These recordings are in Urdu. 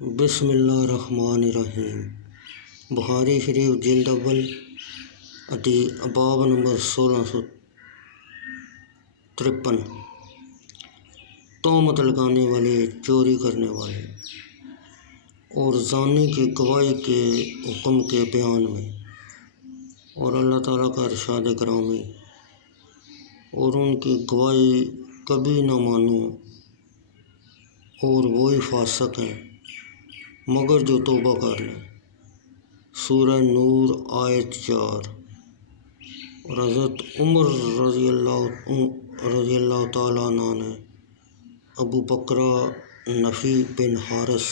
بسم اللہ الرحمن الرحیم۔ بخاری شریف جلد اول باب نمبر 1653۔ تہمت لگانے والے، چوری کرنے والے اور زانی کی گواہی کے حکم کے بیان میں، اور اللہ تعالیٰ کا ارشاد گرامی، اور ان کی گواہی کبھی نہ مانو، اور وہی فاسق ہیں مگر جو توبہ کر لیں۔ سورہ نور آیت 4۔ اور حضرت عمر رضی اللہ تعالیٰ عنہ نے ابو بکرہ نفی بن حارث،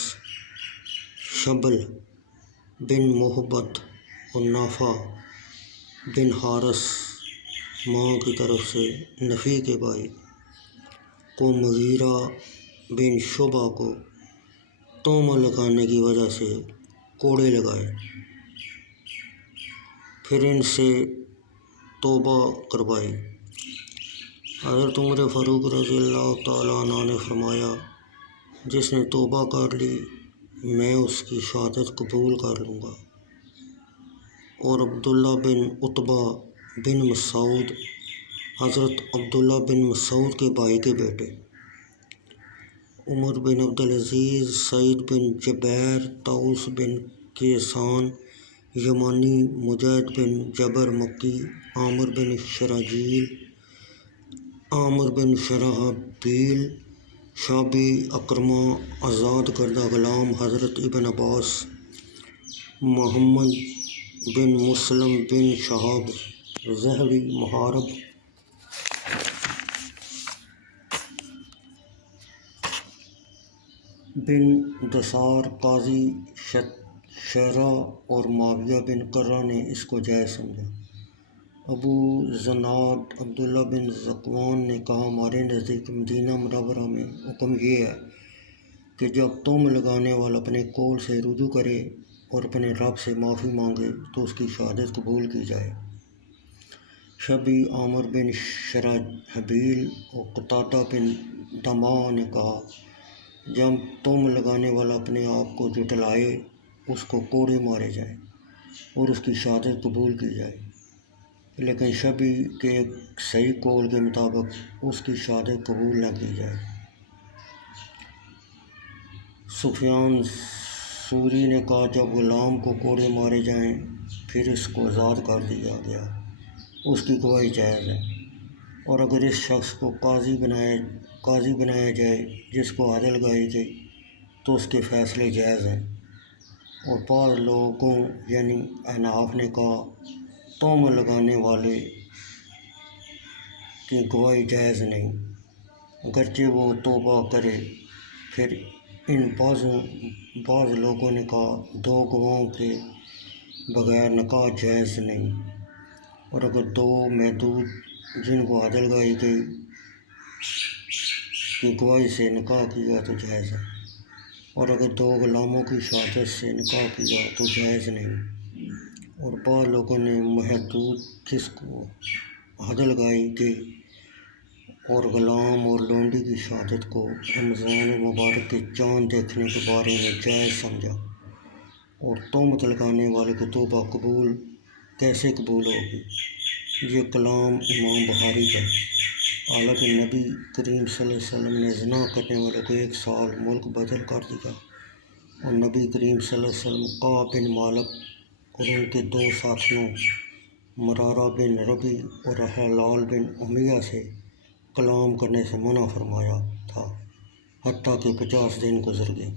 شبل بن محبت اور نافع بن حارث ماں کی طرف سے نفی کے بھائی کو مغیرہ بن شعبہ کو تہمت لگانے کی وجہ سے کوڑے لگائے، پھر ان سے توبہ کروائی۔ حضرت عمر فاروق رضی اللہ تعالیٰ عنہ نے فرمایا، جس نے توبہ کر لی میں اس کی شہادت قبول کر لوں گا۔ اور عبداللہ بن عتبہ بن مسعود، حضرت عبداللہ بن مسعود کے بھائی کے بیٹے، عمر بن عبدالعزیز، سعید بن جبیر، طاؤس بن کیسان یمانی، مجاہد بن جبر مکی، عامر بن شرحبیل شعبی، اکرمہ، آزاد کردہ غلام حضرت ابن عباس، محمد بن مسلم بن شہاب زہری، محارب بن دثار قاضی شیرہ اور معاویہ بن قرہ نے اس کو جائز سمجھا۔ ابو زناد عبداللہ بن ذکوان نے کہا، ہمارے نزدیک مدینہ منورہ میں حکم یہ ہے کہ جب تہمت لگانے والا اپنے قول سے رجوع کرے اور اپنے رب سے معافی مانگے تو اس کی شہادت قبول کی جائے۔ شعبی، عامر بن شرحبیل اور قتادہ بن دمعہ نے کہا، جب تہمت لگانے والا اپنے آپ کو جھٹلائے اس کو کوڑے مارے جائیں اور اس کی شہادت قبول کی جائے، لیکن شعبی کے ایک صحیح قول کے مطابق اس کی شہادت قبول نہ کی جائے۔ سفیان ثوری نے کہا، جب غلام کو کوڑے مارے جائیں پھر اس کو آزاد کر دیا گیا، اس کی گواہی جائز ہے۔ اور اگر اس شخص کو قاضی بنایا جائے جس کو حد لگائی گئی تو اس کے فیصلے جائز ہیں۔ اور بعض لوگوں یعنی احناف نے کہا، تہمت لگانے والے کی گواہی جائز نہیں، اگرچہ وہ توبہ کرے۔ پھر ان بعض لوگوں نے کہا، دو گواہوں کے بغیر نکاح جائز نہیں، اور اگر دو معدود جن کو حد لگائی گئی کی گواہی سے نکاح کیا تو جائز ہے، اور اگر دو غلاموں کی شہادت سے نکاح کیا تو جائز نہیں۔ اور بعض لوگوں نے محدود جس کو حد لگائی گئی اور غلام اور لونڈی کی شہادت کو رمضان مبارک کے چاند دیکھنے کے بارے میں جائز سمجھا۔ اور تہمت لگانے والے کی توبہ کیسے قبول ہوگی؟ یہ کلام امام بخاری کا ہے۔ حالانکہ نبی کریم صلی اللہ علیہ وسلم نے زنا کرنے والے کو 1 سال ملک بدر کر دیا، اور نبی کریم صلی اللہ علیہ وسلم کعب بن مالک اور ان کے 2 ساتھیوں مرارہ بن ربی اور ہلال بن امیہ سے کلام کرنے سے منع فرمایا تھا، حتیٰ کہ 50 دن گزر گئے۔